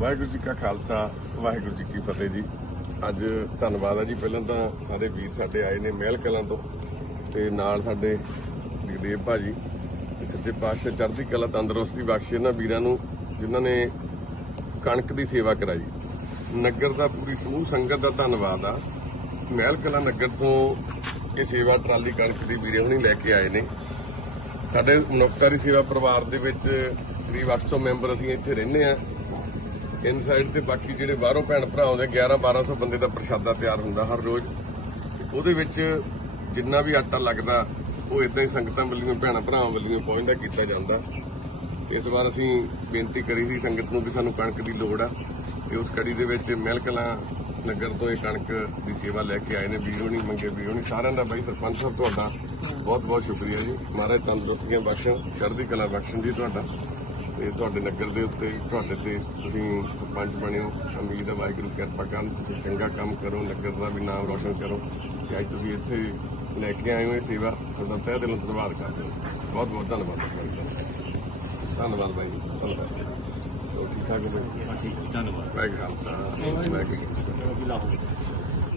ਵਾਹਿਗੁਰੂ ਜੀ ਕਾ ਖਾਲਸਾ, ਵਾਹਿਗੁਰੂ ਜੀ ਕੀ ਫਤਿਹ ਜੀ। ਅੱਜ ਧੰਨਵਾਦ ਆ ਜੀ। ਪਹਿਲਾਂ ਤਾਂ ਸਾਰੇ ਵੀਰ ਸਾਡੇ ਆਏ ਨੇ ਮਹਿਲ ਕਲਾਂ ਤੋਂ ਤੇ ਨਾਲ ਸਾਡੇ ਜਗਦੇਵ ਭਾਜੀ, ਤੇ ਸੱਚੇ ਪਾਤਸ਼ਾਹ ਚੜ੍ਹਦੀ ਕਲਾ ਤੰਦਰੁਸਤੀ ਬਖਸ਼ੇ ਇਹਨਾਂ ਵੀਰਾਂ ਨੂੰ, ਜਿਨ੍ਹਾਂ ਨੇ ਕਣਕ ਦੀ ਸੇਵਾ ਕਰਾਈ। ਨਗਰ ਦਾ ਪੂਰੀ ਸਮੂਹ ਸੰਗਤ ਦਾ ਧੰਨਵਾਦ ਆ। ਮਹਿਲ ਕਲਾਂ ਨਗਰ ਤੋਂ ਇਹ ਸੇਵਾ ਟਰਾਲੀ ਕਣਕ ਦੀ ਵੀਰੇ ਹੁਣੀ ਲੈ ਕੇ ਆਏ ਨੇ। ਸਾਡੇ ਮਨੁੱਖਤਾ ਸੇਵਾ ਪਰਿਵਾਰ ਦੇ ਵਿੱਚ ਕਰੀਬ 800 ਮੈਂਬਰ ਅਸੀਂ ਇੱਥੇ ਰਹਿੰਦੇ ਆ। ਇਨਸਾਈਡ ਤੇ ਬਾਕੀ ਜਿਹੜੇ ਬਾਹਰੋਂ ਭੈਣ ਭਰਾ ਆਉਂਦੇ 11 1200 ਬੰਦੇ ਦਾ ਪ੍ਰਸ਼ਾਦਾ ਤਿਆਰ ਹੁੰਦਾ ਹਰ ਰੋਜ਼। ਉਹਦੇ ਵਿੱਚ ਜਿੰਨਾ ਵੀ ਆਟਾ ਲੱਗਦਾ, ਉਹ ਇਦਾਂ ਹੀ ਸੰਗਤਾਂ ਵੱਲੋਂ, ਭੈਣਾਂ ਭਰਾਵਾਂ ਵੱਲੋਂ ਪਹੁੰਚਦਾ, ਕੀਤਾ ਜਾਂਦਾ। ਇਸ ਵਾਰ ਅਸੀਂ ਬੇਨਤੀ ਕਰੀ ਸੀ ਸੰਗਤ ਨੂੰ ਵੀ ਸਾਨੂੰ ਕਣਕ ਦੀ ਲੋੜ ਆ। ਤੇ ਉਸ ਕੜੀ ਦੇ ਵਿੱਚ ਮਹਿਲਕਲਾਂ ਨਗਰ ਤੋਂ ਇਹ ਕਣਕ ਦੀ ਸੇਵਾ ਲੈ ਕੇ ਆਏ ਨੇ। ਵੀਰੋ ਨਹੀਂ ਮੰਗੇ, ਵੀਰੋ ਨਹੀਂ ਸਾਰਿਆਂ ਦਾ ਬਾਈ ਸਰਪੰਚ ਸਾਹਿਬ ਤੁਹਾਡਾ ਬਹੁਤ ਬਹੁਤ ਸ਼ੁਕਰੀਆ ਜੀ। ਮਹਾਰਾਜ ਤੰਦਰੁਸਤੀਆਂ ਬਖਸ਼ਣ, ਚੜ੍ਹਦੀ ਕਲਾ ਬਖਸ਼ਣ ਜੀ ਤੁਹਾਡਾ। ਤੇ ਤੁਹਾਡੇ ਨਗਰ ਦੇ ਉੱਤੇ ਤੁਹਾਡੇ ਤੇ ਤੁਸੀਂ ਸਰਪੰਚ ਬਣੇ ਹੋ। ਉਮੀਦ ਹੈ ਵਾਹਿਗੁਰੂ ਕਿਰਪਾ ਕਰਨ ਤੁਸੀਂ ਚੰਗਾ ਕੰਮ ਕਰੋ ਨਗਰ ਦਾ ਵੀ ਨਾਮ ਰੋਸ਼ਨ ਕਰੋ। ਤੇ ਅੱਜ ਤੁਸੀਂ ਇੱਥੇ ਲੈ ਕੇ ਆਏ ਹੋ ਇਹ ਸੇਵਾ। ਤੁਹਾਡਾ ਤਹਿ ਦਿਲੋਂ ਧੰਨਵਾਦ ਕਰਦੇ ਹਾਂ। ਬਹੁਤ ਬਹੁਤ ਧੰਨਵਾਦ। ਧੰਨਵਾਦ ਬਾਈ ਜੀ। ਧੰਨਵਾਦ। ਠੀਕ ਹੋ ਧੰਨਵਾਦ। ਵਾਹਿਗੁਰੂ ਖਾਲਸਾ। ਵਾਹਿਗੁਰੂ